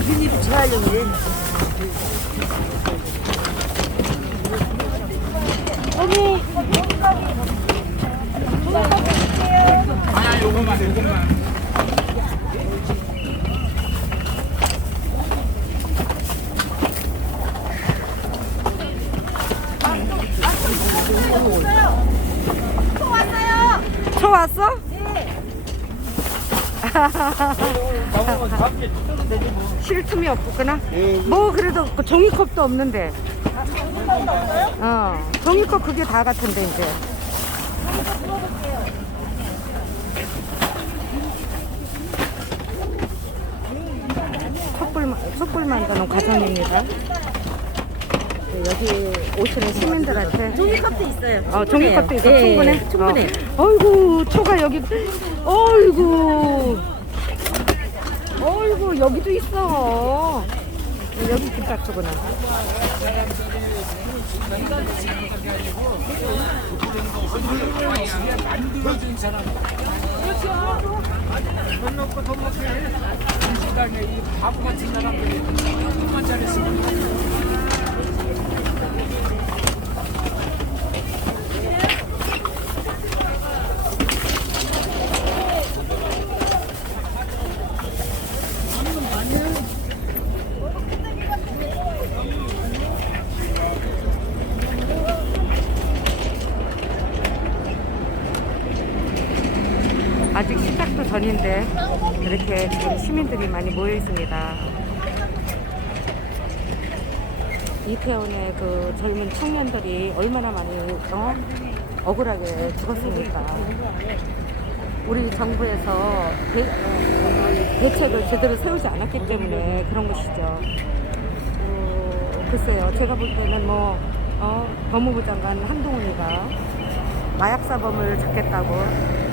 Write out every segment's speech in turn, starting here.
비닐을 쳐하려고 그랬 거기 아 요거만 요거만 저 왔어? 쉴 틈이 없구나. 뭐 그래도 그 종이컵도 없는데. 어, 종이컵 그게 다 같은데 이제. 촛불 촛불 만드는 과정입니다. 네, 여기 오시는 시민들한테. 종이컵도 있어요. 어, 종이컵도 있어? 예, 충분해? 충분해. 어. 어이구 초가 여기. 어이구 어이구 여기도 있어. 여기 김밥초구나. 돈 넣고 돈 먹고 이 바보 같은 사람들이 돈만 잘했으면 아직 시작도 전인데 이렇게 지금 시민들이 많이 모여 있습니다. 이태원의 그 젊은 청년들이 얼마나 많이 어? 억울하게 죽었습니까? 우리 정부에서 대, 어, 대책을 제대로 세우지 않았기 때문에 그런 것이죠. 어, 글쎄요 제가 볼 때는 뭐 어, 법무부 장관 한동훈이가 마약 사범을 잡겠다고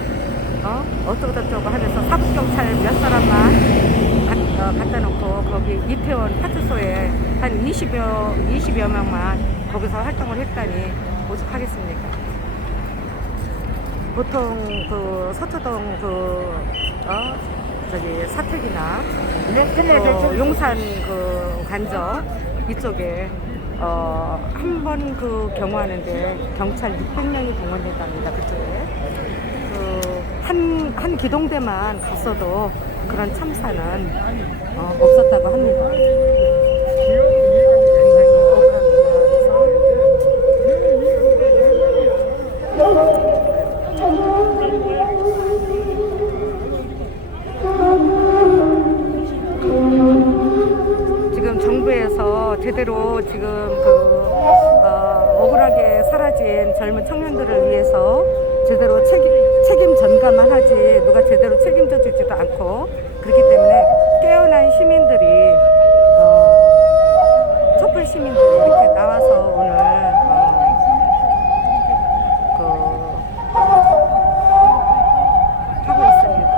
어? 어쩌고 저쩌고 하면서 사법경찰 몇 사람만 가, 어, 갖다 놓고 거기 이태원 파출소에 한 20여, 20여 명만 거기서 활동을 했다니 오죽하겠습니까? 보통 그 서초동 그, 어, 저기 사택이나 어, 용산 그 관저 이쪽에 어, 한 번 그 경호하는데 경찰 600명이 동원된답니다. 그쪽에. 그 한, 한 기동대만 갔어도 그런 참사는 어, 없었다고 합니다. 제대로 지금 그 어, 억울하게 사라진 젊은 청년들을 위해서 제대로 책임, 책임 전가만 하지 누가 제대로 책임져 주지도 않고 그렇기 때문에 깨어난 시민들이 어, 촛불 시민들이 이렇게 나와서 오늘 어, 그 하고 있습니다.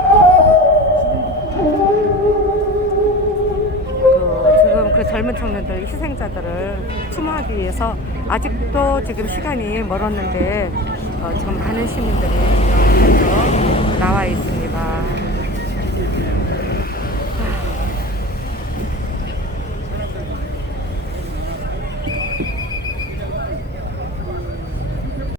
그 지금 그 젊은 청년들 희생자들을 추모하기 위해서 아직도 지금 시간이 멀었는데 어, 참 많은 시민들이 이용해서 나와 있습니다.